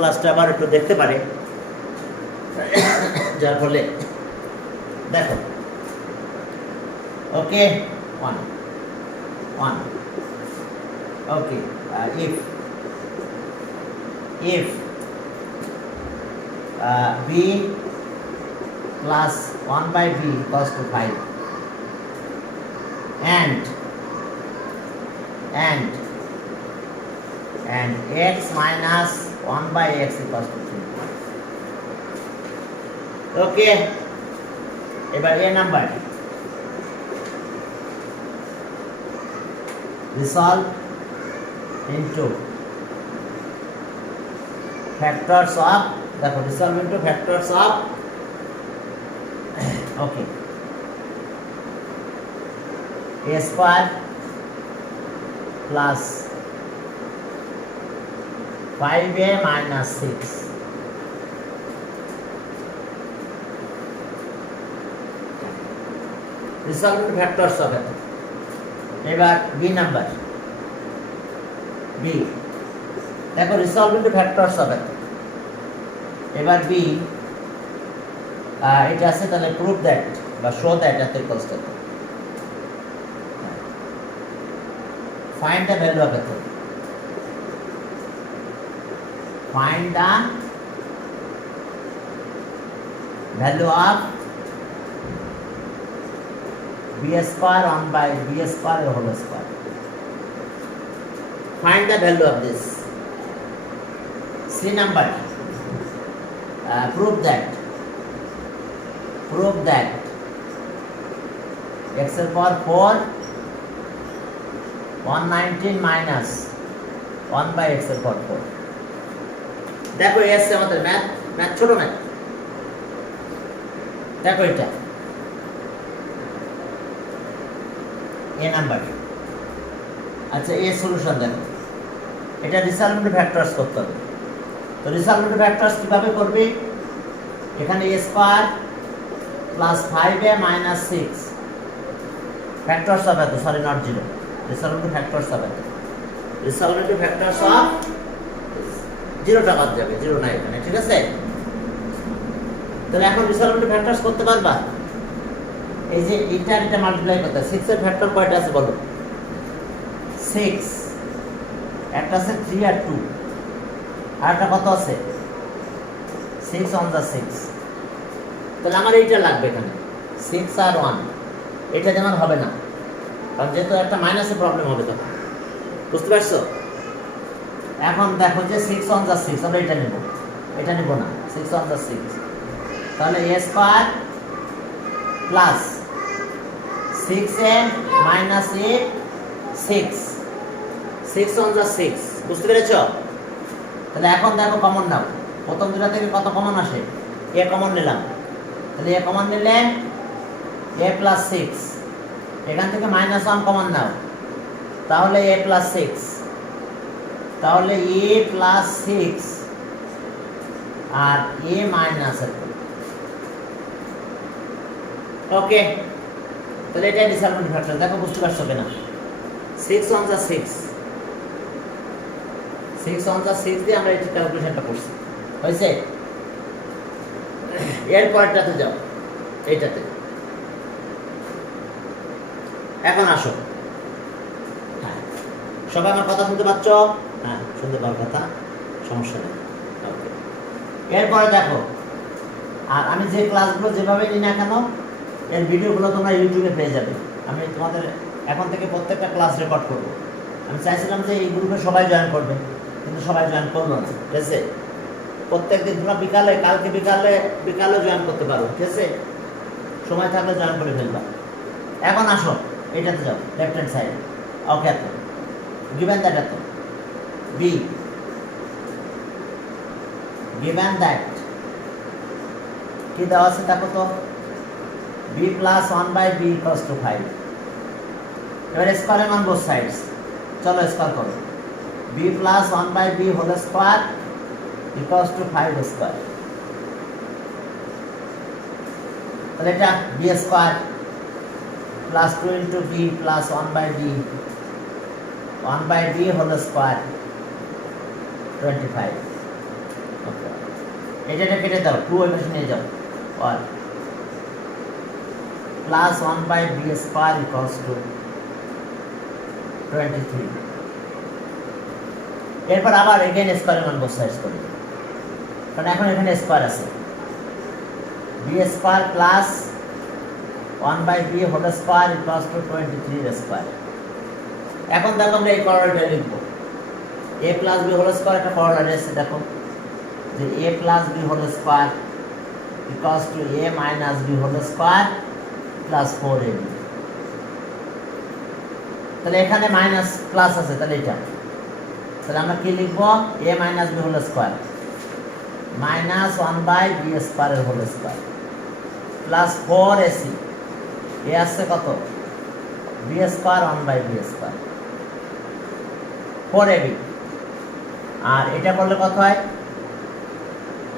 ক্লাসটা আবার একটু দেখতে পারে, যার ফলে দেখো ওকে 1 1 ওকে if b plus 1 by b equals to 5 and x minus 1 by x equals to 3. ওকে, এবার এ number resolve into factors of, দেখো resolve into factors of okay a square plus 5a minus 6 resolve into factors of it. এবার B number B, দেখো resolve into factors of it. এবার B এটা আছে, তাহলে prove that বা show that at equals to find the value of it. Find the value of b square 1 by b square whole square. Find the value of this. C number, prove that x power 4 119 minus 1 by x power 4. দেখো এ আছে আমাদের math ছোট math, দেখো এটা এ number. আচ্ছা, a solution দেখো, এটা resolve into factors করতে হবে। তো রিসলভ ইনটু ফ্যাক্টরস কিভাবে করবে? এখানে a square plus 5a minus 6 factors হবে, তো sorry not 0, resolve into factors হবে। রিসলভ ইনটু ফ্যাক্টরস অফ 0 টা বাদ যাবে, 0 নাই এখানে, ঠিক আছে? তাহলে এখন রিসলভ ইনটু ফ্যাক্টরস করতে পারবা? এই যে এটা মাল্টিপ্লাই করতে, 6 এর ফ্যাক্টর কয়টা আছে বলো? 6, একটা আছে 3 আর 2, আর একটা কত আছে? 6 on the 6। তাহলে আমার এইটা লাগবে এখানে 6 আর 1, এটা যেমন হবে না, কারণ যেহেতু একটা মাইনাসের প্রবলেম হবে তখন, বুঝতে পারছো? এখন দেখো যে 6 on the 6 আমরা এটা নেব না, 6 on the 6, তাহলে a square plus 6a minus a 6 on the 6, বুঝতে পেরেছো? তাহলে এখন দেখো কমন নাও, প্রথম দুটা থেকে কত কমন আসে? a কমন নিলাম, তাহলে a কমন নিলে a plus 6, এখান থেকে মাইনাস 1 কমন নাও, তাহলে a plus 6, তাহলে a plus 6 R a minus 1। ওকে, তাহলে এটা রিসলভ ইনটু ফ্যাক্টর, দেখো বুঝতে পারছো কিনা? 6 on the 6 দিয়ে আমরা এই ক্যালকুলেশনটা করছি, হয়েছে? এর পরেরটাতে যাও, এইটাতে। এখন আসো, হ্যাঁ সবাই আমার কথা শুনতে পাচ্ছ? হ্যাঁ শুনতে পাওয়ার কথা, সমস্যা নেই। ওকে, এরপরে দেখো, আর আমি যে ক্লাসগুলো যেভাবে নিই না কেন, এর ভিডিওগুলো তোমরা ইউটিউবে পেয়ে যাবে। আমি তোমাদের এখন থেকে প্রত্যেকটা ক্লাস রেকর্ড করবো। আমি চাইছিলাম যে এই গ্রুপে সবাই জয়েন করবে, কিন্তু সবাই জয়েন করলো না, ঠিক আছে? প্রত্যেক দিন তোমরা বিকালে, কালকে বিকালে জয়েন করতে পারো, ঠিক আছে? সময় থাকলে জয়েন করে ফেলবা। এখন আসো এটাতে যাও, লেফট হ্যান্ড সাইড। ওকে, এত গিভেন দ্যাট, এত বি গিভেন দ্যাট কি দেওয়া আছে দেখো তো, b plus 1 by b equals to 5। এবার স্কয়ারিং অন বোথ সাইডস, চলো স্কয়ার করো। b plus 1 by b whole square equals to 5 square, তাহলে এটা b square plus 2 into b plus 1 by b 1 by b whole square 25 okay, এটা কেটে দাও, 2 ওই পাশে নিয়ে যাও। আর plus 1 by b square equals to 23। এরপর আবার এগেইন স্কয়ার মান বোথ সাইডস করি, কারণ এখন এখানে স্কয়ার আছে। B square plus 1 by b whole square equals to 23 এর স্কয়ার। এখন দেখো আমরা এই করলাটা লিখব, a plus B whole square, একটা করলা রয়েছে দেখো যে a plus B whole square equals to a minus B whole square plus 4ab। তাহলে এখানে মাইনাস প্লাস আছে, তাহলে এটা, তাহলে আমরা কি লিখব, a minus B whole square minus 1 by b square এর whole square plus 4ac, a আসছে কত, b square 1 by b square 4ab। আর এটা করলে কত হয়,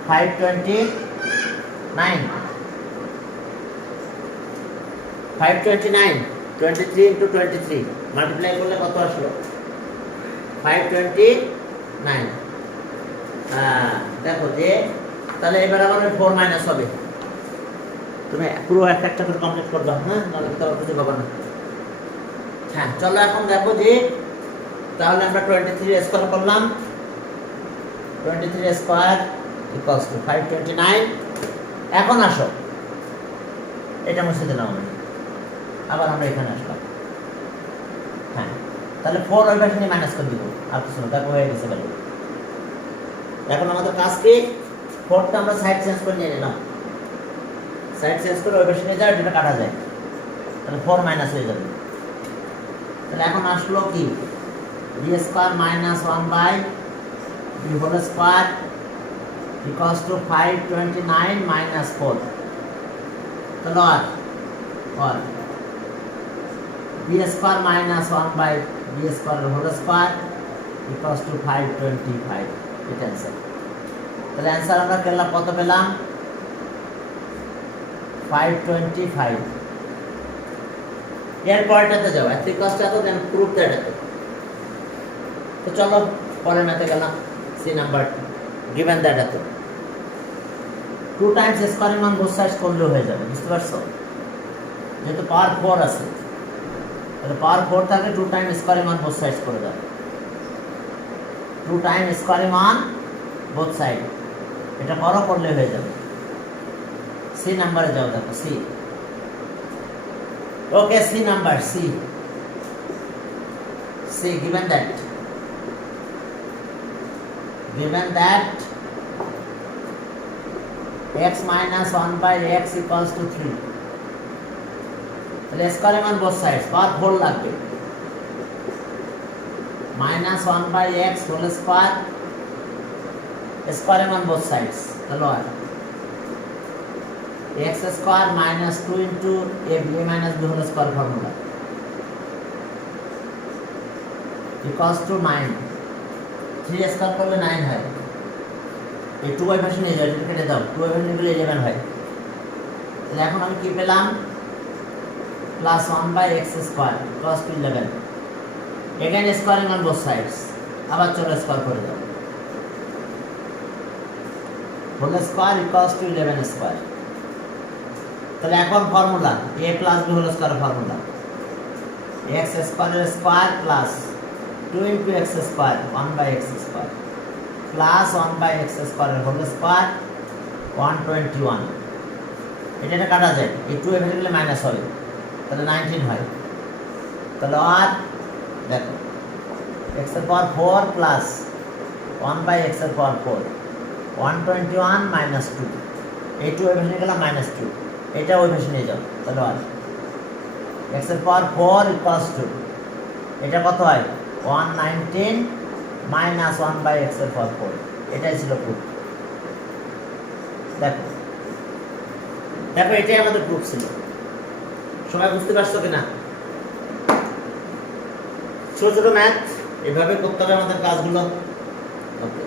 529, 23 ইন্টু 23 মাল্টিপ্লাই করলে কত আসলো, 529। দেখো যে তাহলে এবার আবার 4 মাইনাস হবে, তুমি পুরো একটা করে কমপ্লিট করবা, হ্যাঁ, নাহলে তো কিছু পাবা না। হ্যাঁ, চলো এখন দেখো যে তাহলে আমরা 23 স্কয়ার করলাম, 23 স্কয়ার ইকুয়ালস টু 529। এখন আসো এটা মুছে দিলাম আমি, আবার আমরা এখানে আসলাম। হ্যাঁ, তাহলে 4 ওই পাশে নিয়ে মাইনাস করে দিব, আর কিছু না, দেখো হয়ে গেছে গেল। এখন আমাদের কাজ কি, 4টা আমরা সাইড চেঞ্জ করে নিয়ে নিলাম, সাইড চেঞ্জ করে ওই পাশে নিয়ে যাও, এটা কাটা যায়, তাহলে 4 মাইনাস হয়ে যাবে। তাহলে এখন আসলো কি, b square minus 1 by b whole square equals to 529 minus 4। তাহলে আর b square minus 1 by b square whole square equals to 525, এটা অ্যান্সার। তাহলে অ্যান্সার আমরা পেলাম, কত পেলাম, 525। এর পরেরটাতে যাও, এত কষ্ট এত দেন প্রুফ দ্যাট এত। তো চলো পরের ম্যাথে গেলাম, সি নাম্বার, গিভেন দ্যাট এত 2 টাইমস স্কয়ারের মান বোথ সাইডস করলেও হয়ে যাবে, বুঝতে পারছো, যেহেতু পাওয়ার 4 আছে, তাহলে পাওয়ার 4 থাকলে 2 টাইম স্কয়ারের মান বোথ সাইডস করে যাবে, 2 টাইম স্কয়ারের মান বোথ সাইড, এটা করলে হয়ে যাবে। সি নাম্বারে যাও, দেখো C, okay, C number, C given that x minus 1 by x equals to 3, তাহলে স্কয়ারের মান বোথ সাইডস, পাওয়ার 4 লাগবে, minus 1 by x whole square, স্কয়ারের মান বোথ সাইডস, তাহলে আর x square minus 2 into a minus b whole square formula equals to 9। 3 square করলে 9 হয়, এই 2 বাই পাশে নিয়ে যাও, এটা কেটে দাও, 2 বাই পাশে নিয়ে 11 হয়। তাহলে এখন আমি কি পেলাম, plus 1 by x square equals to 11। Again squaring on both sides, আবার চলো স্কয়ার করে দাও, whole square equals to 11 square. তাহলে এখন formula a plus b whole square formula, x স্কয়ারের square plus 2 into x square 1 by x square plus 1 by x স্কয়ারের whole square 121। এটা কাটা যায়, এই 2 এর ভ্যালু মাইনাস হবে, তাহলে 19 হয়। তাহলে আর দেখো x এর পাওয়ার 4 প্লাস 1 বাই x এর পাওয়ার 4 121 মাইনাস 2, এই 2 এর ভ্যালু গেলাম মাইনাস 2, এটা ওই পাশে নিয়ে যাও, তাহলে আর x এর পাওয়ার 4 ইকুয়ালস টু, এটা কত হয়, 119 মাইনাস 1 বাই x এর পাওয়ার 4, এটাই ছিল প্রুফ। দেখো এটাই আমাদের প্রুফ ছিল, সবাই বুঝতে পারছো কিনা? ছোট ছোট ম্যাথ এভাবে করতে হবে আমাদের কাজগুলো। ওকে,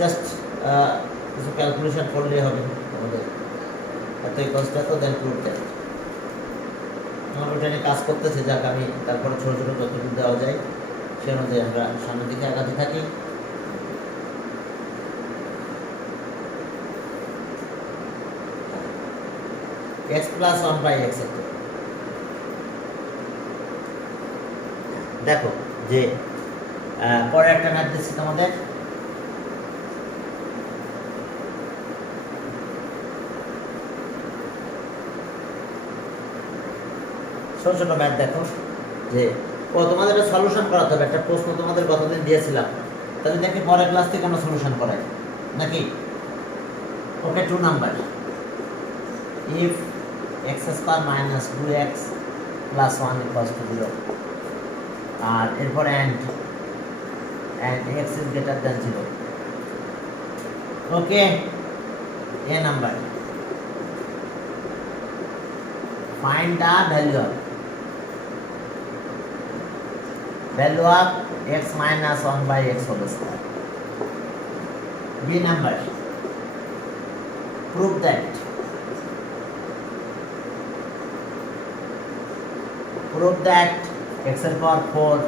জাস্ট কিছু ক্যালকুলেশন করলেই হবে আমাদের, এত কষ্ট তো দেন প্রুফ দেয়। আমার ওইটা নিয়ে কাজ করতেছে, যাক আমি তারপরে ছোটো ছোটো যতটুকু দেওয়া যায় সে অনুযায়ী আমরা সামনের দিকে আগাতে থাকি। x প্লাস 1/x দেখো যে পরে একটা ম্যাথ দিচ্ছি তোমাদের। ছোট ছোট ম্যাথ দেখো যে তোমাদের সলিউশন করাতে হবে। একটা প্রশ্ন তোমাদের গতদিন দিয়েছিলাম, তাহলে দেখি পরের ক্লাস থেকে আমরা সলিউশন করাই নাকি। ওকে, 2 নাম্বার, ইফ x² - 2x + 1 = 0, আর এরপর and x is greater than 0. Okay, a number, find the value of x minus 1/x whole square. B number, prove that x এর power 4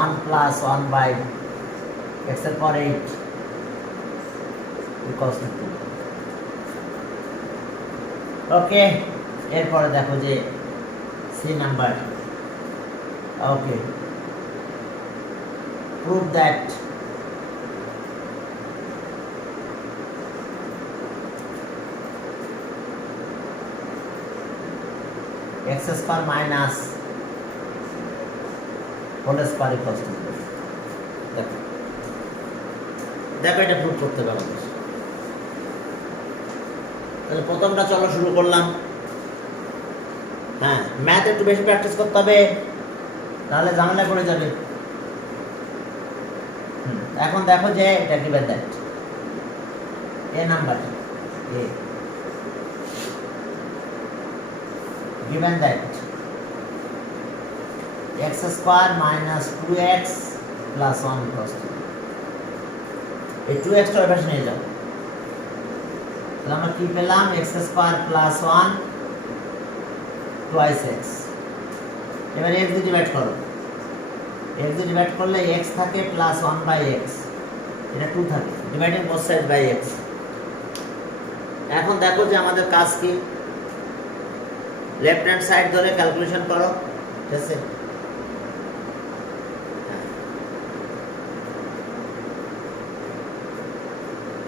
1 plus 1/x এর power 8 equals to 2. ওকে, এরপরে দেখো যে C number, okay, prove that x² minus whole square equals to 0. দেখো দেখো এটা prove করতে পারবো। তাহলে প্রথমটা চলো শুরু করলাম। হ্যাঁ, ম্যাথ একটু বেশি প্র্যাকটিস করতে হবে, নাহলে ঝামেলা পড়ে যাবে। এখন দেখো যে এটা given that a number, A given that x² minus 2x plus 1 equals to 2. এই 2x টা এভাবে নিয়ে যাও, তাহলে আমরা কি পেলাম? x² plus 1 twice x। এবার x দিয়ে ডিভাইড করো, x দিয়ে ডিভাইড করলে x থাকে প্লাস 1/x, এটা 2 থাকে, dividing both side by x। এখন দেখো যে আমাদের কাজ কি, লেফট হ্যান্ড সাইড ধরে ক্যালকুলেশন করো, ঠিক আছে?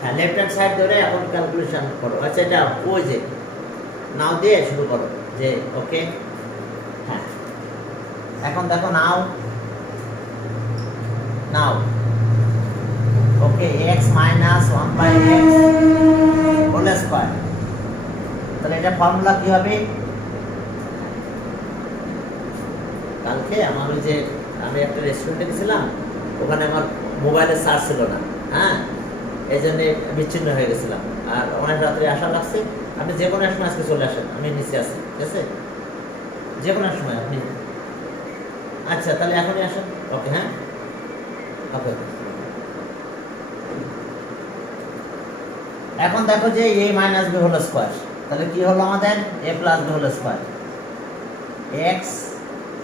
হ্যাঁ, লেফট হ্যান্ড সাইড ধরে এখন ক্যালকুলেশন করো। আচ্ছা, এটা ওই যে নাও দিয়ে শুরু করো যে ওকে। হ্যাঁ, এখন দেখো নাও ওকে, x minus 1/x whole square। তাহলে এটা ফর্মুলা কি হবে? কালকে আমার ওই যে আমি একটা রেস্টুরেন্টে গেছিলাম, ওখানে আমার মোবাইলের চার্জ ছিল না, হ্যাঁ, এই জন্য বিচ্ছিন্ন হয়ে গেছিলাম। আর অনেক রাত্রে আসা লাগছে। আপনি যে কোনো এক সময় আজকে চলে আসেন, আমি নিচে আছি, ঠিক আছে? যে কোনো এক সময় আপনি, আচ্ছা তাহলে এখনই আসেন। ওকে, হ্যাঁ, ওকে। এখন দেখো যে a minus b whole square, তাহলে কি হলো আমাদের? a plus b whole square, x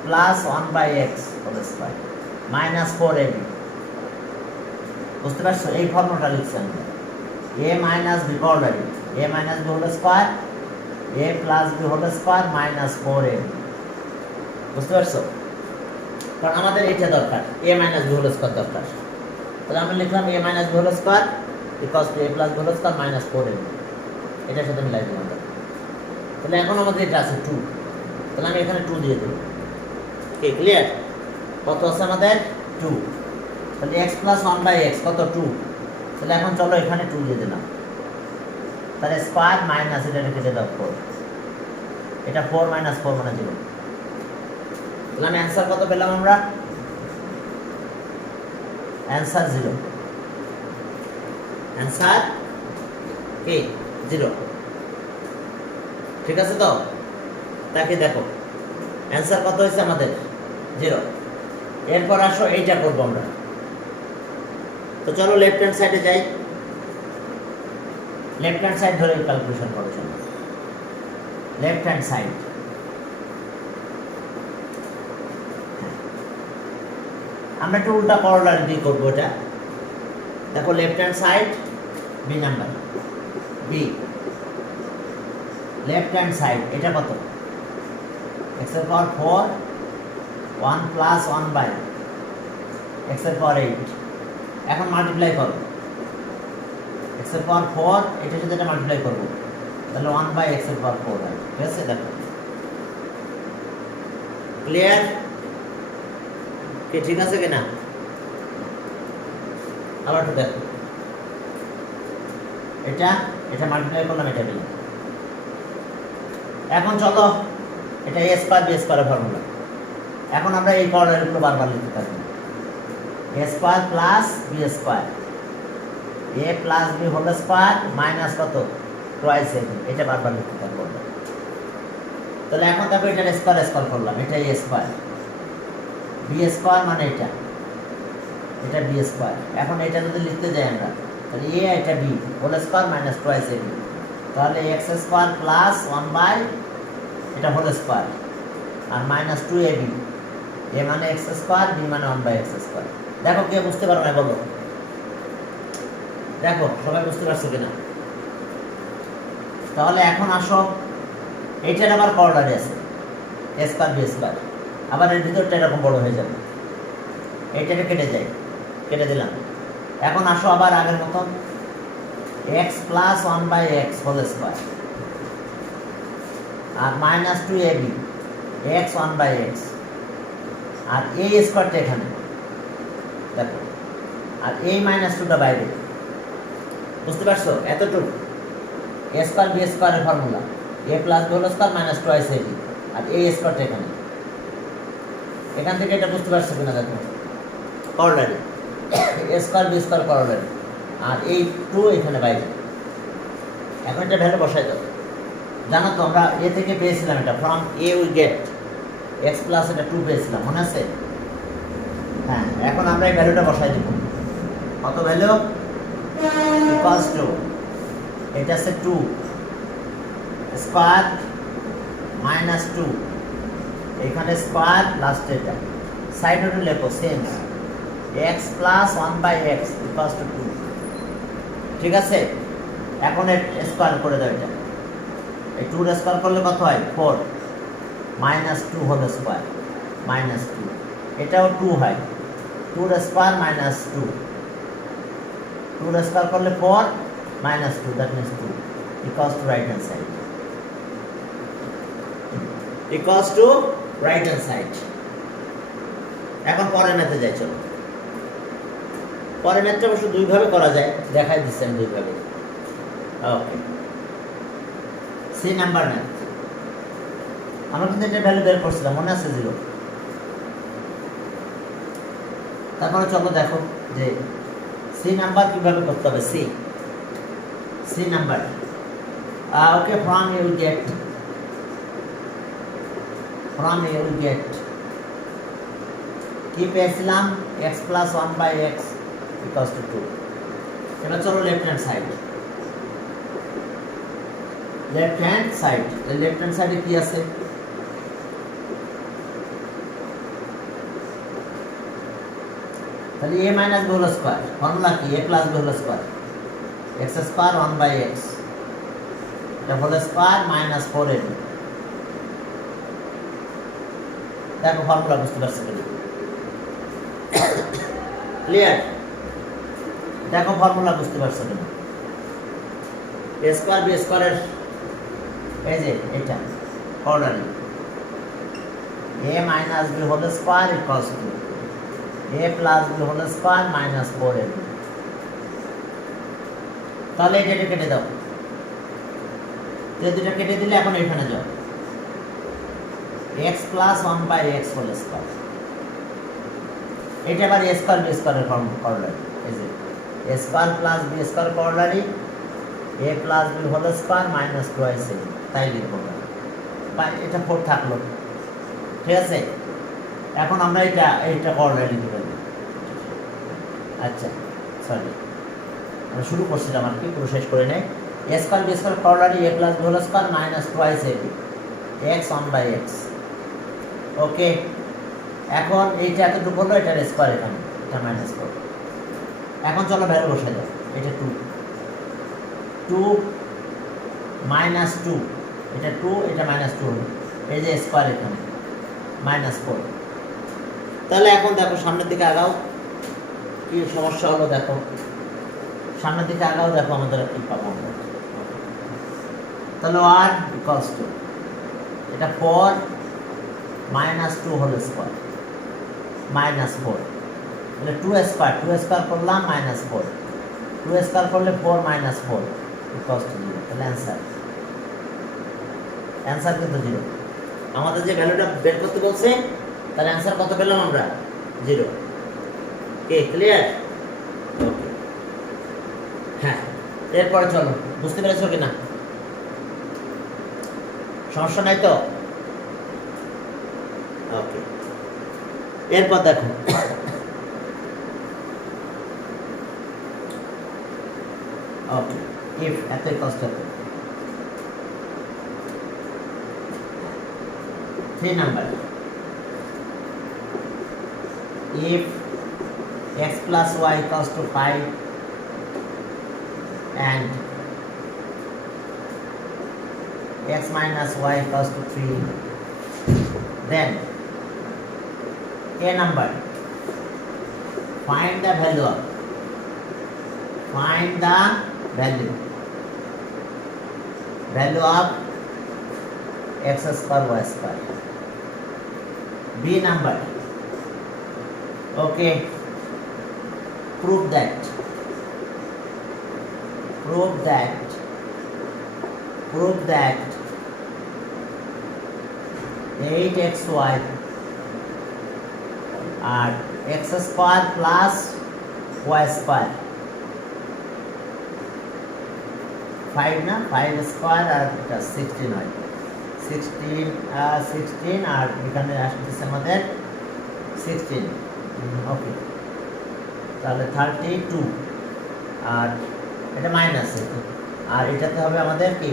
plus 1/x whole square minus 4ab। বুঝতে পারছো? এই ফর্মুলাটা লিখছি আমি, a minus b whole square, a plus b whole square minus 4ab। বুঝতে পারছো? কারণ আমাদের এটা দরকার, a minus b whole square দরকার। তাহলে আমরা লিখলাম a minus b whole square equals to a plus b whole square minus 4ab। এটার সাথে মিলাই দিলাম। তাহলে এখন আমাদের এটা আছে 2, তাহলে আমি এখানে 2 দিয়ে দেব। কি ক্লিয়ার? কত আছে আমাদের? 2। তাহলে x plus 1/x কত? 2। তাহলে এখন চলো এখানে 2 দিয়ে দিলাম, তাহলে স্কয়ার মাইনাস এটা কেটে দাও 4, এটা 4 minus 4 মানে 0। তাহলে আমি অ্যান্সার কত পেলাম? আমরা অ্যান্সার 0, অ্যান্সার কি 0। ঠিক আছে তো? তাকে দেখো অ্যান্সার কত হয়েছে আমাদের? 0। এরপর আসো এইটা করবো আমরা। তো চলো লেফট হ্যান্ড সাইডে যাই, লেফট হ্যান্ড সাইড ধরে ক্যালকুলেশন করো। চলো লেফট হ্যান্ড সাইড। আমরা একটু উল্টা করলারি দিয়ে করবো এটা। দেখো left hand side B number B, left hand side এটা কত? এক্স এর পাওয়ার 4 1 প্লাস 1 বাই এক্স এর পাওয়ার 8। এখন মাল্টিপ্লাই করো, এক্স এর পাওয়ার 4 এটার সাথে এটা মাল্টিপ্লাই করবো, তাহলে 1 বাই এক্স এর পাওয়ার 4 হয়। ঠিক আছে, দেখো ক্লিয়ার কি? ঠিক আছে কিনা? আবার একটু দেখো, এটা এটা মাল্টিপ্লাই করলাম, এটা পেলাম। এখন চলো এটা এ স্কয়ার বি স্কয়ারের ফর্মুলা। এখন আমরা এই কোঅর্ডিনেটগুলো বারবার লিখতে থাকবো, A square plus B square, A plus B whole square minus কত? Twice A. এটা বারবার লিখতে থাকবো। তাহলে এখন দেখো এটা স্কয়ার স্কয়ার করলাম, এটা এ স্কয়ার, বি স্কয়ার মানে এটা, এটা বি স্কয়ার। এখন এটা যদি লিখতে যাই আমরা, তাহলে এ এটা B whole square minus twice এ বি, তাহলে এক্স স্কয়ার প্লাস 1 বাই এটা হোল স্কয়ার আর মাইনাস 2 এ বি, এ মানে এক্স স্কয়ার, বি মানে 1 বাই এক্স স্কয়ার। দেখো কে বুঝতে পারো না বলো? দেখো সবাই বুঝতে পারছো কিনা? তাহলে এখন আসো, এইটার আবার কোঅর্ডিনেট আছে এ স্কয়ার বি স্কয়ার, আবার এর ভিতরটা এরকম বড় হয়ে যাবে, এইটাকে কেটে যায়, কেটে দিলাম। এখন আসো আবার আগের মতন, x plus 1 by x whole square আর minus 2 A B x 1 by x, আর এ স্কয়ারটা এখানে দেখো, আর এই মাইনাস 2টা বাইরে। বুঝতে পারছো? এতটুকু এ স্কয়ার বি স্কয়ারের ফর্মুলা, এ plus B whole square minus twice এ বি, আর এ স্কয়ারটা এখানে। এখান থেকে এটা বুঝতে পারছো কিনা দেখো, coordinate A square B square coordinate, আর এই 2 এখানে বাইরে। এখন এটা ভ্যালু বসাই দাও। জানো তো আমরা এ থেকে পেয়েছিলাম এটা, from a we get x plus এটা 2 পেয়েছিলাম, মনে আছে? হ্যাঁ, এখন আমরা এই ভ্যালুটা বসাই দেব। কত ভ্যালু? ইকুয়ালস টু, এটা আছে 2 স্কয়ার মাইনাস 2, এখানে স্কয়ার লাস্ট এটা সাইড নোটে লেখো same, x plus 1 by x equals to 2। ঠিক আছে, এখন এর স্কয়ার করে দাও। এটা এই 2 এর স্কয়ার করলে কত হয়? 4 মাইনাস 2 হোল স্কয়ার মাইনাস 2, এটাও 2 হয়, 2 এর স্কয়ার মাইনাস 2, 2 এর স্কয়ার করলে 4 minus 2, that means 2 equals to right hand side, equals to right hand side. এখন পরের ম্যাথে যাই, চলো। পরের ম্যাথটা অবশ্য দুইভাবে করা যায়, দেখাই দিচ্ছি আমি দুইভাবে। ওকে, সি নাম্বার ম্যাথ। আমরা কিন্তু এটা ভ্যালু বের করছিলাম, মনে আছে? 0। তারপরে চলো দেখো যে সি নাম্বার কিভাবে করতে হবে। C number, okay, from you get কি পেয়েছিলাম? X plus 1 by x equals to 2। এবার চলো left hand side, left hand সাইডে কি আছে? তাহলে A minus B whole square, formula কি? A plus B whole square, x square 1 by x, এটা হোল স্কয়ার মাইনাস 4 এ। দেখো ফর্মুলা বুঝতে পারছো কিনা? ক্লিয়ার? দেখো ফর্মুলা বুঝতে পারছো কিনা? এ স্কয়ার বি স্কয়ারের এই যে এটা coordinate, A minus B whole square equals to A plus B whole square minus 4 A. তাহলে এটা কেটে দাও, এই দুটো কেটে দিলে এখন এখানে যাও, x plus 1 by x whole square, এটা আবার এ স্কয়ার বি স্কয়ারের ফর্ম কোঅর্ডিনেট, এই যে a square plus B square coordinate, a plus B whole square minus twice a, তাই লিখবো বা এটা 4 থাকলো। ঠিক আছে, এখন আমরা এইটা কোঅর্ডিনেট লিখে দেব। আচ্ছা সরি, আমরা শুরু করছিলাম আর কি, পুরো শেষ করে নেই। A square B square coordinate, a plus B whole square minus twice A B, x 1/x। Okay, এখন এইটা এতটুকু হলো, এটার স্কোয়ার এখানে, এটা -4। এখন চলো ভ্যালু বসাই দাও। এটা 2 2 -2, এটা 2, এটা -2 হলো, এই যে স্কোয়ার এখানে -4। তাহলে এখন দেখো সামনের দিকে আগাও, কি সমস্যা হলো দেখো, সামনের দিকে আগাও, দেখো আমাদের কি পাবো আমরা। তাহলে আর ইকুয়ালস টু এটা 4 -2 হোল স্কোয়ার -4, তাহলে 2 স্কোয়ার, 2 স্কোয়ার করলাম -4, 2 স্কোয়ার করলে 4 -4 ইকুয়ালস টু 0। তাহলে অ্যান্সার কিন্তু 0। আমাদের যে ভ্যালুটা বের করতে বলছে তার অ্যান্সার কত পেলাম আমরা? 0। কে ক্লিয়ার? ওকে, হ্যাঁ, এরপরে চলো, বুঝতে পেরেছো কিনা? সমস্যা নাই তো? ওকে, এরপর দেখো ওকে, ইফ এতই কষ্ট হতো 3 number, if x plus y equals to 5 and x minus y equals to 3, then a number, find the value of x square y square. B number, okay, prove that 8xy আর x square plus y square 5 না, 5 square আর এটা 16 হয়, 16 আর এখানে আসতেছে আমাদের 16। ওকে, তাহলে 32 আর এটা minus, আর এটাতে হবে আমাদের কি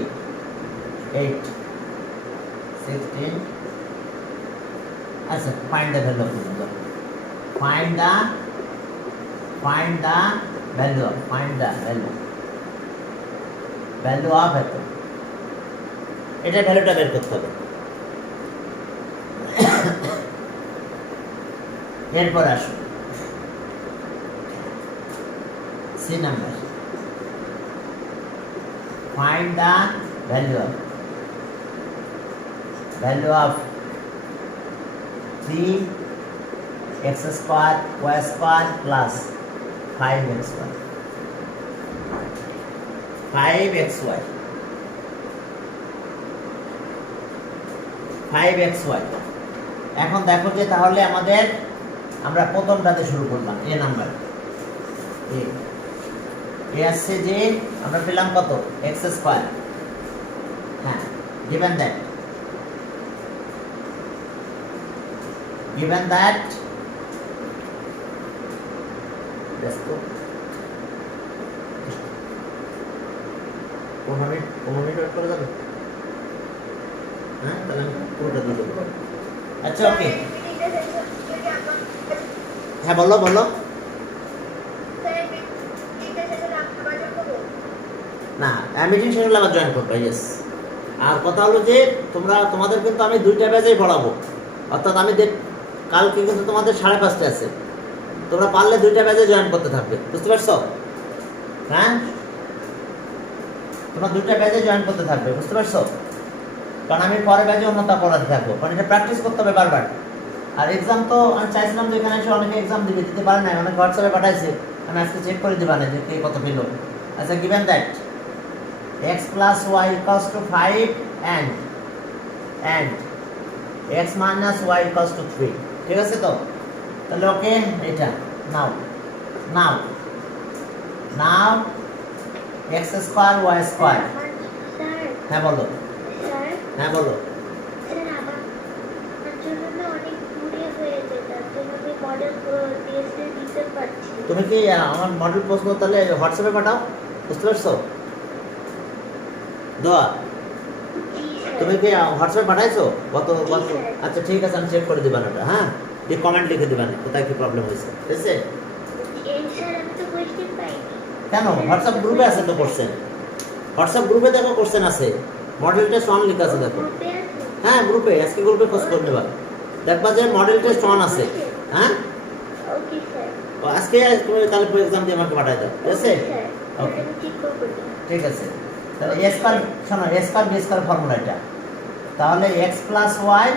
8 16। আচ্ছা, find the value of find the value of এত, এটার ভ্যালুটা বের করতে হবে। এরপর আসো C number, find the value of 3x square y square plus 5xy 5xy। এখন দেখো যে তাহলে আমাদের আমরা প্রথমটাতে শুরু করলাম, এ নাম্বার এ আসছে যে আমরা পেলাম কত, এক্স স্কোয়ার। হ্যাঁ, given that দেখো 15 মিনিট ওয়েট করে যাবে। হ্যাঁ, তাহলে আমি পুরোটা দিয়ে দেবো। আচ্ছা, ওকে, হ্যাঁ বলো না, মিটিং শেষ হলে আবার জয়েন করবে। ইয়েস, আর কথা হলো যে তোমাদের কিন্তু আমি 2টা ব্যাচেই পড়াবো, অর্থাৎ আমি কালকে কিন্তু তোমাদের 5:30 আছে, তোমরা পারলে 2টা ব্যাচে জয়েন করতে থাকবে, বুঝতে পারছো? হ্যাঁ, তোমরা 2টা ব্যাচে জয়েন করতে থাকবে, বুঝতে পারছো? কারণ আমি পরের ব্যাচে অন্যটা পড়াতে থাকবো, কারণ এটা প্র্যাকটিস করতে হবে বারবার। আর এক্সাম তো আমি চাইছিলাম যে এখানে এসে অনেকে এক্সাম দিতে পারে না, অনেকে হোয়াটসঅ্যাপে পাঠাইছে, আমি আজকে চেক করে দিবা না যে কে কত পেল। আচ্ছা, given that x plus y equals to 5 and x minus y equals to 3, ঠিক আছে তো? তাহলে ওকে, এটা নাও x square y square। হ্যাঁ বলো। তুমি কি আমার মডেল প্রশ্ন তাহলে হোয়াটসঅ্যাপে পাঠাও, বুঝতে পারছো? দোয়া তুমি কি হোয়াটসঅ্যাপে পাঠাইছো গত জি, গত স্যার। আচ্ছা ঠিক আছে, আমি চেক করে দিবেন ওটা, হ্যাঁ, দিয়ে কমেন্ট লিখে দিবেন কোথায় কি প্রবলেম হয়েছে, ঠিক আছে? স্যার আমি তো কোয়েশ্চেন পাইনি। কেন হোয়াটসঅ্যাপ গ্রুপে আছে তো কোশ্চেন, হোয়াটসঅ্যাপ গ্রুপে দেখো কোশ্চেন আছে, মডেল টেস্ট 1 লেখা আছে দেখো। গ্রুপে আছে? হ্যাঁ গ্রুপে, আজকে গ্রুপে খোঁজ করে নেবা, দেখবা যে মডেল টেস্ট 1 আছে। হ্যাঁ ওকে স্যার। ও আজকে তুমি তাহলে এক্সাম দিয়ে আমাকে পাঠাই দাও, ঠিক আছে? স্যার ওকে আমি ঠিক করব। ঠিক আছে, তাহলে এ স্কয়ার, শোনো এ স্কয়ার বি স্কয়ার ফর্মুলা এটা, তাহলে এক্স প্লাস ওয়াই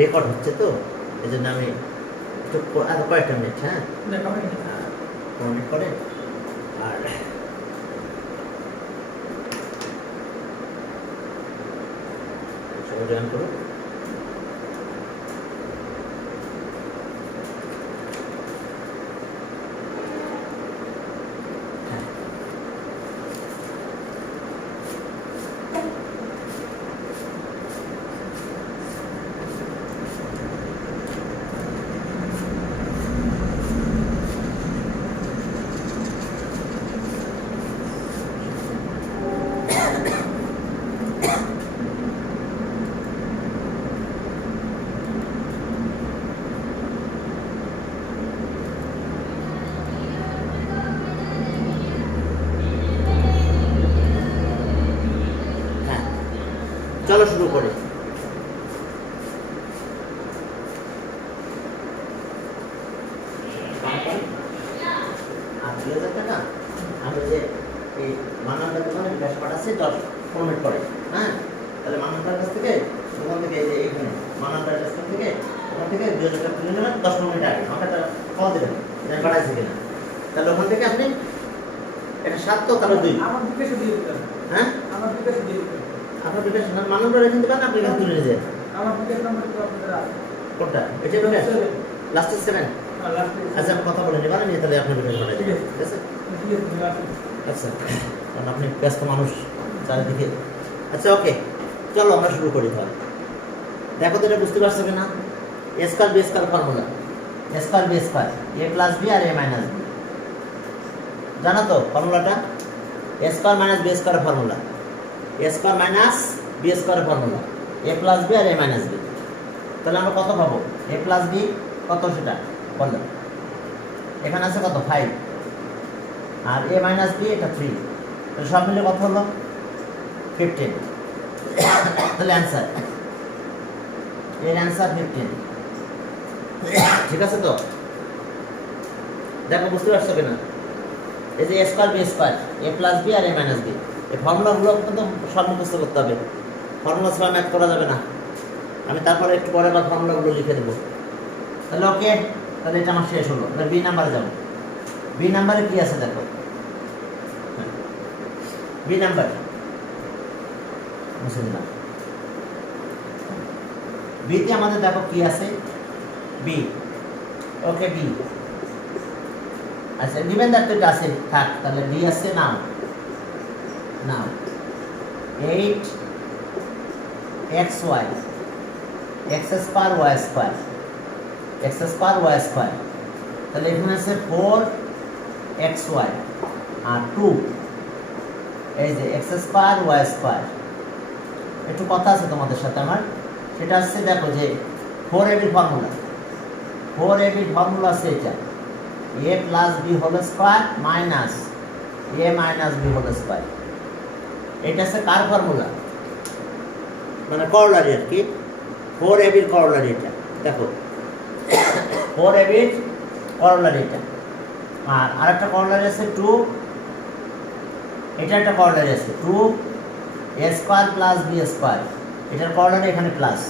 রেকর্ড হচ্ছে তো, এই জন্য আমি একটু আর কয়েকটা মিনিট, হ্যাঁ কমেন্ট করে আর সবাই জয়েন করো। হ্যাঁ চলো শুরু করি। আর 2000 টাকা আমি যে এই মান্নানদার দোকানে গ্যাস পাঠাচ্ছি 10-15 মিনিট পরে, হ্যাঁ, তাহলে মান্নানদার কাছ থেকে ওখান থেকে এই যে এইখানে মান্নানদার কাছ থেকে ওখান থেকে 2000 টাকা তুলে নেবেন 10-15 মিনিট আগে, আমাকে একটা কল দেবেন যে আমি পাঠাইছি কিনা, তাহলে ওখান থেকে আপনি এটা 7 তো তাহলে 2, আমার বিকাশে দিয়ে দিবেন। হ্যাঁ আমার বিকাশে দিয়ে দিবেন। আপনার বিকাশ মান্নানদার এখান থেকে আপনি এখানে তুলে নিয়ে যান। আমার বিকাশ নাম্বার তো আপনাদের আছে। কোনটা এটা বিকাশ লাস্টের 7? হ্যাঁ, লাস্টে। আচ্ছা আমি কথা বলে নেবেন, নিয়ে তাহলে আপনার বিকাশ পাঠাই ঠিক দেবেন, আছে। ঠিক আছে? ঠিক আছে, আচ্ছা কারণ আপনি ব্যস্ত মানুষ চারিদিকে। আচ্ছা ওকে চলো আমরা শুরু করি তাহলে। দেখো তো এটা বুঝতে পারছো কিনা, a square B square formula, a square B square A plus b আর এ মাইনাস বি, জানো তো ফর্মুলাটা? A square minus b square formula, a square minus b square formula, A plus b আর এ মাইনাস বি। তাহলে আমরা কত পাবো? এ plus B কত সেটা বলো, এখানে আছে কত 5 আর এ মাইনাস বি এটা 3, তাহলে সব মিলে কত হলো 15, তাহলে অ্যান্সার এর অ্যান্সার 15, ঠিক আছে তো? দেখো বুঝতে পারছো কিনা, এই যে a square B square A plus b আর এ মাইনাস বি, এই ফর্মুলাগুলো কিন্তু সব মুখস্থ করতে হবে, ফর্মুলা ছাড়া ম্যাথ করা যাবে না। আমি তারপরে একটু পরে আবার ফর্মুলাগুলো লিখে দেবো। তাহলে ওকে, তাহলে এটা আমার শেষ হলো, এবার বি নাম্বারে যাবো। বি নাম্বারে কি আছে দেখো, বি নাম্বার মুছে দিলাম। বিতে আমাদের দেখো কি আছে, বি, ওকে বি, আচ্ছা গিভেন দ্যাট তো এটা আছে থাক, তাহলে বি আছে নাও নাও 8xy x square y square x square y square, তাহলে এখানে আছে 4xy আর 2 এই যে x স্কয়ার y স্কয়ার। একটু কথা আছে তোমাদের সাথে আমার, সেটা হচ্ছে দেখো যে 4ab ফর্মুলা, 4ab ফর্মুলা আছে এটা a plus B whole square minus a minus B whole square. এটা হচ্ছে কার ফর্মুলা, মানে করলারি আর কি, 4ab এর করলারি এটা দেখো, 4ab এর করলারি এটা। আর আরেকটা করলারি আছে 2, এটা একটা করলারি আছে 2 a square plus B square, এটার করলারি এখানে plus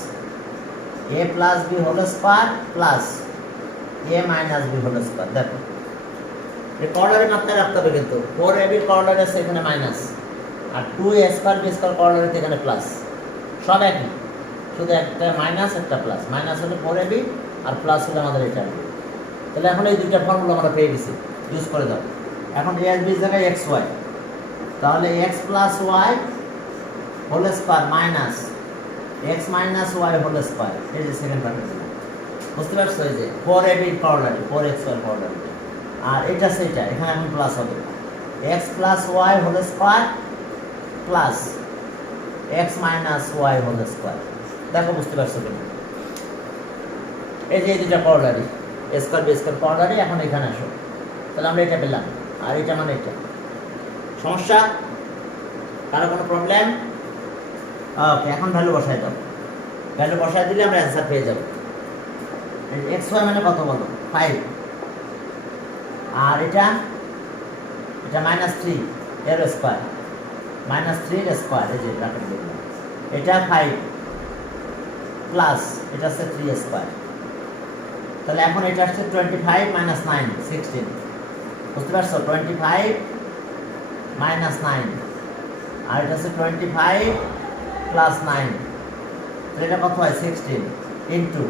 a plus B whole square plus a minus B whole square. দেখো এই করলারি মাত্রায় রাখতে হবে কিন্তু, 4ab এর করলারি আছে এখানে মাইনাস, আর 2a স্কয়ার বি স্কয়ার করলারি এখানে প্লাস, সব একই, শুধু একটা মাইনাস একটা প্লাস, মাইনাস হলে 4ab আর প্লাস হলে আমাদের এটা। তাহলে এখন এই দুইটা ফর্মুলা আমরা পেয়ে গেছি, ইউজ করে দাও। এখন a আর b জায়গায় xy, তাহলে x plus y whole square minus x minus y whole square, এই যে সেকেন্ড ব্র্যাকেট দিলাম, বুঝতে পারছো? এই যে 4ab পাওয়ার 4x² পাওয়ার, আর এটা সেটা এখানে এখন প্লাস হবে x plus y whole square plus x minus y whole square. দেখো বুঝতে পারছো কিনা? এই যে এই দুটা power square B square power, এখন এখানে আসো, তাহলে আমরা এটা পেলাম, আর এটা মানে এটা। সমস্যা? কারো কোনো প্রবলেম? ওকে, এখন ভ্যালু বসাই দাও। ভ্যালু বসাই দিলে আমরা অ্যান্সার পেয়ে যাব। এক্স ওয়াই মানে কত বলো? 5। আর এটা এটা -3 এর স্কয়ার, -3 এর স্কয়ার, এই যে ব্র্যাকেট দিলাম। এটা 5 প্লাস এটা হচ্ছে 3 স্কয়ার। তাহলে এখন এটা আসছে 25 - 9 16। বুঝতে পারছো? 25 - 9, আর এটা হচ্ছে 25 প্লাস 9, তাহলে এটা কত হয়? 16 ইন্টু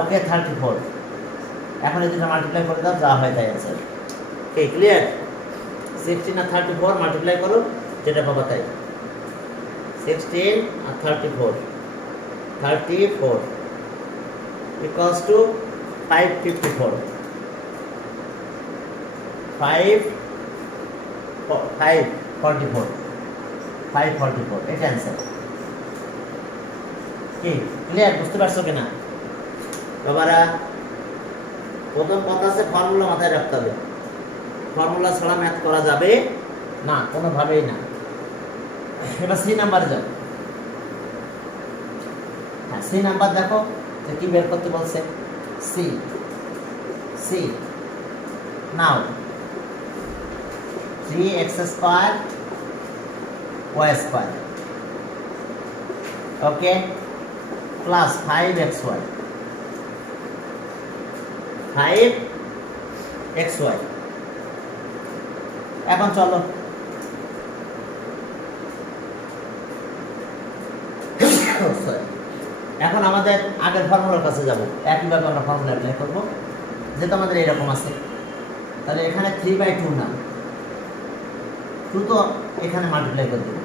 ওকে 34। এখন এই দুটো মাল্টিপ্লাই করে দাও, যা হয় তাই আছে। ওকে, ক্লিয়ার? 16 আর 34 মাল্টিপ্লাই করো, যেটা পাবা তাই। 16 আর 34 ইকুয়ালস টু 554। 544 এটা অ্যান্সার। কি ক্লিয়ার? বুঝতে পারছো কিনা বাবারা? প্রথম কথা আছে ফর্মুলা মাথায় রাখতে হবে। ফর্মুলা ছাড়া ম্যাথ করা যাবে না, কোনোভাবেই না। এবার সি নাম্বারে যাও। হ্যাঁ, সি নাম্বার দেখো যে কি বের করতে বলছে। সি নাও 3x² y² ওকে প্লাস 5xy 5xy। এখন চলো এখন আমাদের আগের ফর্মুলার কাছে যাব। একইভাবে আমরা ফর্মুলা অ্যাপ্লাই করবো, যেহেতু আমাদের এরকম আছে। তাহলে এখানে 3/2 না, 2 তো এখানে মাল্টিপ্লাই করে দেবো,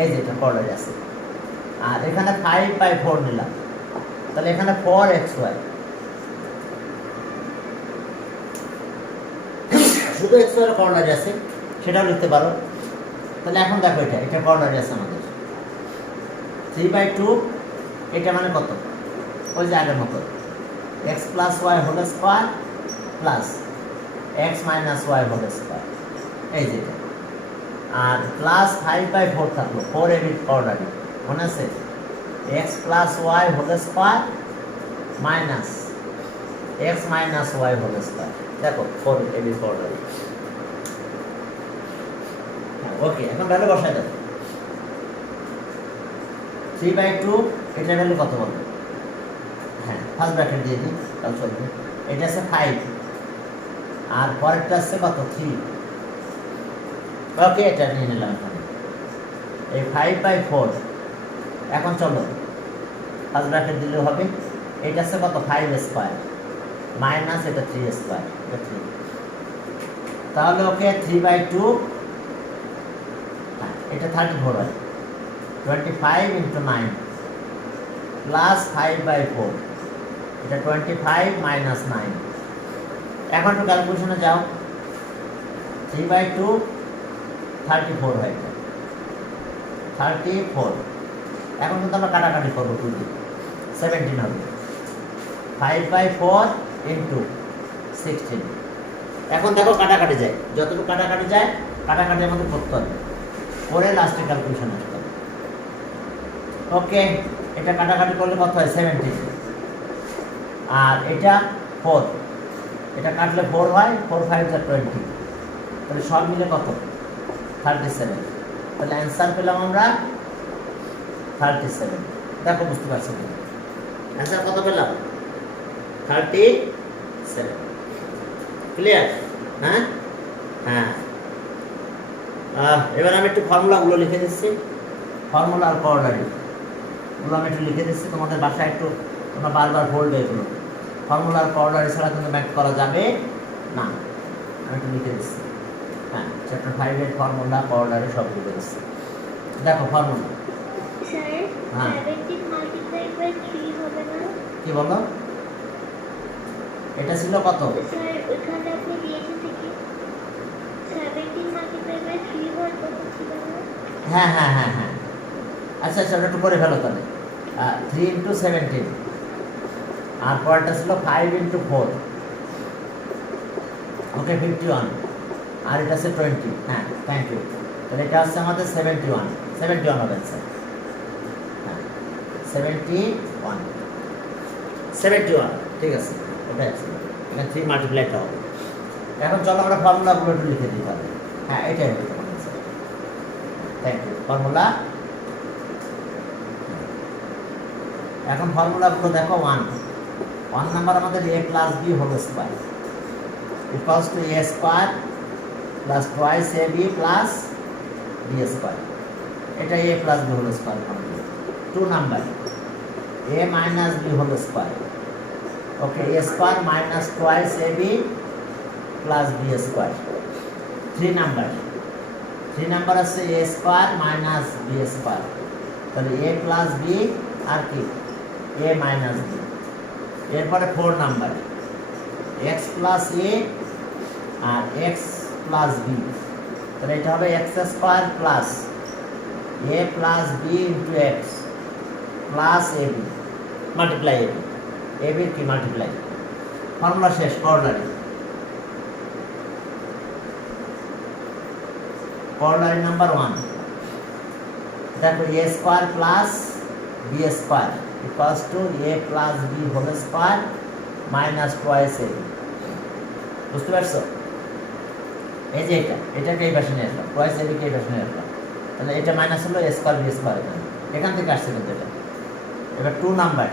এই যেটা কর্ডারে আছে। আর এখানে 5/4 নিলাম, তাহলে এখানে 4xy। শুধু xy এর কর্ডারে আছে, সেটাও লিখতে পারো। তাহলে এখন দেখো এটা কর্ডারে আছে আমাদের 3/2। এটা মানে কত? ওই যে আগের মতো x plus y whole square plus x minus y whole square, এই যেটা। আর প্লাস 5/4 থাকলো 4ab অর্ডার, মনে আছে? x plus y whole square minus x minus y whole square. দেখো 4ab অর্ডার। ওকে, এখন ভ্যালু বসাই দাও। 3/2 এটার ভ্যালু কত বলবো? হ্যাঁ, ফার্স্ট ব্র্যাকেট দিয়ে দিই, তাহলে চলবে। এটা আছে 5, আর পরেরটা আছে কত? 3। ওকে, এটা নিয়ে নিলাম এখানে। এই 5/4। এখন চলো ফার্স্ট ব্র্যাকেট দিলেও হবে। এটা আছে কত? 5² মাইনাস এটা 3², এটা 3। তাহলে ওকে 3/2, এটা 34 হয়। 25 × 9 প্লাস 5/4, এটা 25 মাইনাস 9। এখন একটু ক্যালকুলেশনে যাও। 3/2 34 হয়, 34। এখন কিন্তু আমরা কাটাকাটি করবো, 2 দিয়ে 17 হবে। 5/4 × 16। এখন দেখো কাটাকাটি যায়, যতটুকু কাটাকাটি যায় কাটাকাটির মধ্যে করতে হবে, করে লাস্টে ক্যালকুলেশন আসতে হবে। ওকে, এটা কাটাকাটি করলে কত হয়? 17। আর এটা 4, এটা কাটলে 4 হয়, 4 5 20, তাহলে সব মিলে কত? 37। তাহলে অ্যান্সার পেলাম আমরা 37। দেখো বুঝতে পারছো কি? অ্যান্সার কত পেলাম? 37। ক্লিয়ার? হ্যাঁ হ্যাঁ। এবার আমি একটু ফর্মুলাগুলো লিখে দিচ্ছি। ফর্মুলা আর কোঅর্ডিনেট গুলো আমি একটু লিখে দিচ্ছি, তোমাদের বাসায় একটু তোমরা বারবার বলবে এগুলো। ফর্মুলা আর কোঅর্ডিনেট ছাড়া কিন্তু ম্যাথ করা যাবে না। আমি একটু লিখে দিচ্ছি। হ্যাঁ, চ্যাপ্টার 5 এর ফর্মুলা কোঅর্ডিনেট সব লিখে দিচ্ছি। দেখো ফর্মুলা। স্যার, হ্যাঁ। 17 × কি বলো? এটা ছিল কত? স্যার ওখানে আপনি দিয়েছেন থেকে 17 মাল্টিপ্লাই বাই 3 হওয়ার কথা ছিল না? হ্যাঁ হ্যাঁ হ্যাঁ হ্যাঁ, আচ্ছা আচ্ছা, ওটা একটু করে ফেলো তাহলে। 3 ইন্টু 17, আর পরেরটা ছিল 5 ইন্টু 4, ওকে 51, আর এটা আছে 20। হ্যাঁ, থ্যাংক ইউ। তাহলে এটা হচ্ছে আমাদের 71 হবে স্যার। হ্যাঁ, 71, ঠিক আছে, ওটা আছে। এখানে 3 মাল্টিপ্লাইটা হবে। এখন চলো আমরা ফর্মুলাগুলো একটু লিখে দিই তাহলে। হ্যাঁ, এটাই হবে তোমার স্যার। Thank you. ফর্মুলা, এখন ফর্মুলাগুলো দেখো। 1 নাম্বার আমাদের a plus b whole square equals to a square plus twice ab plus b square. এটা a plus b whole square formula. 2 number a minus b whole square, okay, a square minus twice ab plus b square. 3 number আছে a square minus b square, তাহলে a plus b আর কি a minus b। এরপরে 4 number x plus a আর x plus b, তাহলে এটা হবে x square plus a plus b into x plus ab multiply ab কি মাল্টিপ্লাই। ফর্মুলা শেষ। কর্নারি নাম্বার 1 দেখো a square plus b square equals to a plus b whole square minus twice a। বুঝতে পারছো? এই যে এটাকে এই পাশে নিয়ে আসলাম, টুয়াইস a কে এই পাশে নিয়ে আসলাম, তাহলে এটা মাইনাস হলো a স্কয়ার b স্কয়ার, এখান থেকে আসছে কিন্তু এটা। এবার 2 number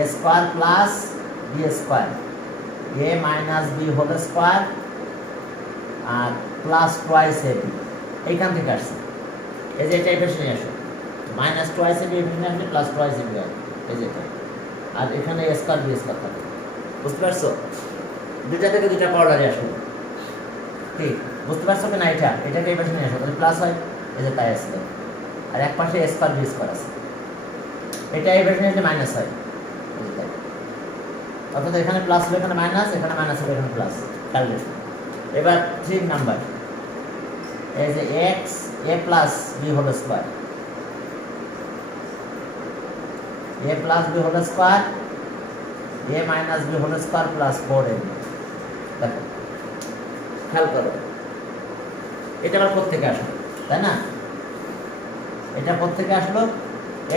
a square plus b square a minus b whole square আর প্লাস টুয়াইস a b, এইখান থেকে আসছে। এই যে এটা এই পাশে নিয়ে আসো, মাইনাস টুয়াইস a b এখানে আসলে প্লাস টুয়াইস a b, এই যে আর এখানে a স্কয়ার b স্কয়ার থাকে। বুঝতে পারছো? দুইটা থেকে দুইটা কর্নারে আসলো। ঠিক বুঝতে পারছো কি না? এটাকে এই পাশে নিয়ে আসো, তাহলে প্লাস হয়, এই যে তাই আসছে। আর এক পাশে a স্কয়ার b স্কয়ার আছে, এটা এই পাশে নিয়ে আসলে মাইনাস হয়, এই যে তাই। অর্থাৎ এখানে প্লাস হবে, এখানে মাইনাস, এখানে মাইনাস হবে, এখানে প্লাস। খেয়াল রেখো। এবার 3 নাম্বার এই যে x a plus b whole square, a plus b whole square a minus b whole square plus 4ab। দেখো খেয়াল করো, এটা আবার কোত্থেকে আসলো, তাই না? এটা কোত্থেকে আসলো?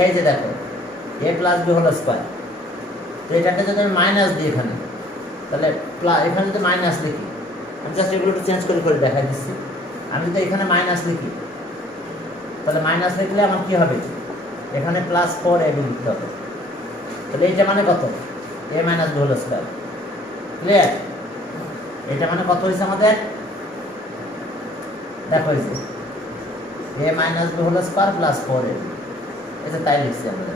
এই যে দেখো a plus b whole square, তো এটাকে যদি আমি মাইনাস দিই এখানে, তাহলে এখানে যদি মাইনাস লিখি, আমি জাস্ট এগুলো একটু চেঞ্জ করে দেখাই দিচ্ছি। আমি যদি এখানে মাইনাস লিখি, তাহলে মাইনাস লিখলে আমার কি হবে? এখানে প্লাস 4ab লিখতে হবে। তাহলে এইটা মানে কত? a minus b whole square. Clear? এটা মানে কত হয়েছে আমাদের? দেখো এই যে a minus b whole square plus 4ab, এই যে তাই লিখছি আমরা।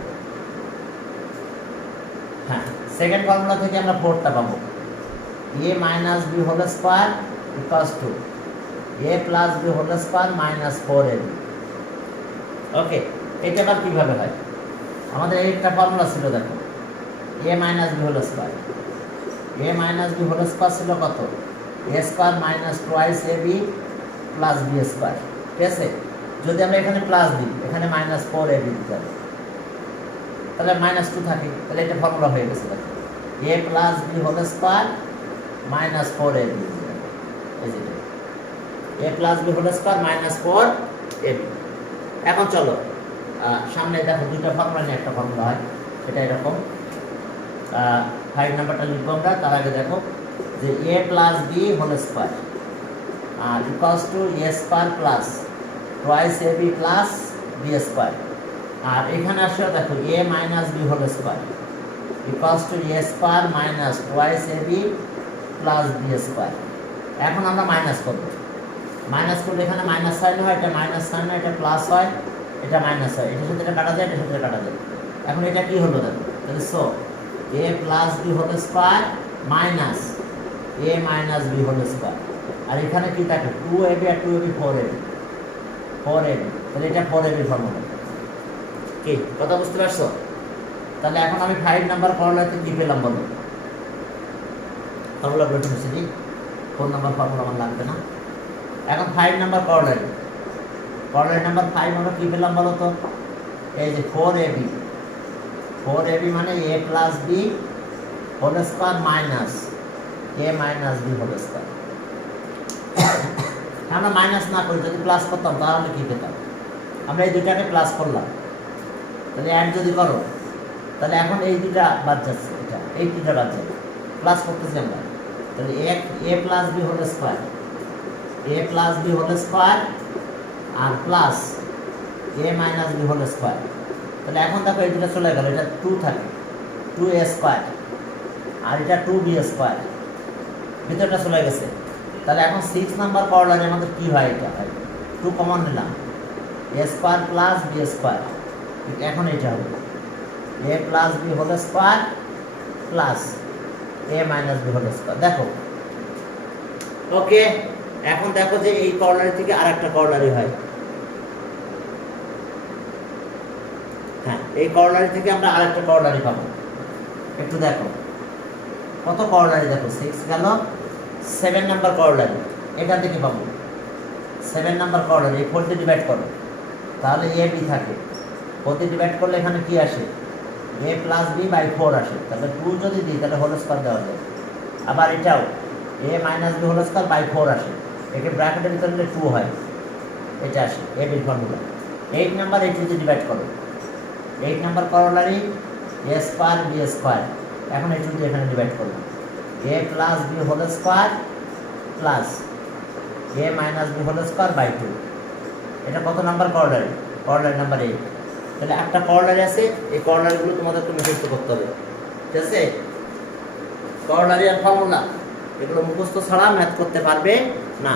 হ্যাঁ, সেকেন্ড ফর্মুলা থেকে আমরা 4টা পাবো। a minus b whole square equals to a plus b whole square minus 4ab। Okay, এটা আবার কিভাবে হয়? আমাদের একটা ফর্মুলা ছিল, দেখো a minus b whole square, a minus b whole square ছিল কত? a square minus twice ab plus b square. ঠিক আছে? যদি আমরা এখানে প্লাস দিই, এখানে মাইনাস 4ab দিতে হবে, তাহলে মাইনাস 2 থাকে, তাহলে এটা ফর্মুলা হয়ে গেছে। দেখো a plus b whole square minus 4ab, এই যে a plus b whole square minus 4ab। এখন চলো সামনে দেখো দুটো ফর্মুলা নিয়ে একটা ফর্মুলা হয়, এটা এরকম। 5 নাম্বারটা লিখবো আমরা, তার আগে দেখো যে a plus b whole square আর equals to a square plus twice ab plus b square. আর এখানে আসলে দেখো a minus b whole square equals to a square minus twice ab plus b square. এখন আমরা মাইনাস করব, minus করলে এখানে মাইনাস সাইন হয়, এটা মাইনাস সাইন হয়, এটা প্লাস হয়, এটা মাইনাস হয়, এটার সাথে এটা কাটা যায়, এটার সাথে কাটা যায়। এখন এটা কি হলো দেখো, তাহলে so a plus b whole square minus a minus b whole square. আর এখানে কি থাকে? 2ab আর 2ab 4ab, তাহলে এটা 4ab ফর্মুলা। কি কথা বুঝতে পারছো? তাহলে এখন আমি 5 নাম্বার ফর্মুলাতে কি পেলাম বলো? ফর্মুলা বলতে বুঝছি 4 নাম্বার ফর্মুলা আমার লাগবে না। এখন 5 নাম্বার কর্নারি নাম্বার 5 আমরা কি পেলাম বলো তো? এই যে 4ab মানে a plus b whole square minus a minus b whole square. আমরা মাইনাস না করি, যদি প্লাস করতাম তাহলে কি পেতাম? আমরা এই দুটাকে প্লাস করলাম, তাহলে অ্যাড যদি করো তাহলে এখন এই দুটা বাদ যাচ্ছে, এই দুটা বাদ যাবে, প্লাস করতেছি আমরা। তাহলে a plus b whole square, a plus b whole square আর plus a minus b whole square. তাহলে এখন দেখো এই দুটা চলে গেল, এটা 2 থাকে, 2a স্কয়ার আর এটা 2b স্কয়ার, ভিতরটা চলে গেছে। তাহলে এখন 6 নাম্বার কর্নারে আমাদের কি হয়? এটা হয় 2 কমন নিলাম, a square plus b square. এখন এটা হবে a plus b whole square plus a minus b whole square. দেখো ওকে, এখন দেখো যে এই কর্নারি থেকে আরেকটা কর্নারি হয়। হ্যাঁ, এই কর্নারি থেকে আমরা আরেকটা কর্নারি পাবো। একটু দেখো কত কর্নারি, দেখো 6 গেল, 7 নাম্বার কর্নারি এখান থেকে পাবো। 7 নাম্বার কর্নারি এই 4 দিয়ে ডিভাইড করো, তাহলে a b থাকে, 4 দিয়ে ডিভাইড করলে এখানে কি আসে? a প্লাস b বাই 4 আসে। তাহলে 2 যদি দিই তাহলে হোল স্কয়ার দেওয়া যায়। আবার এটাও a minus b whole square by 4 আসে, একে ব্র্যাকেটের ভিতরে নিলে 2 হয়, এটা আসে a b ফর্মুলা। 8 নাম্বার এই 2 দিয়ে ডিভাইড করো, 8 নাম্বার কর্নারি a স্কয়ার b স্কয়ার। এখন এই 2 দিয়ে এখানে ডিভাইড করো, a plus b whole square plus a minus b whole square by 2। এটা কত নাম্বার কর্নারি? কর্নারি নাম্বার 8। তাহলে একটা কর্নারি আছে, এই কর্নারিগুলো তোমাদেরকে মুখস্থ করতে হবে, ঠিক আছে? কর্নারি আর ফর্মুলা এগুলো মুখস্থ ছাড়া ম্যাথ করতে পারবে না।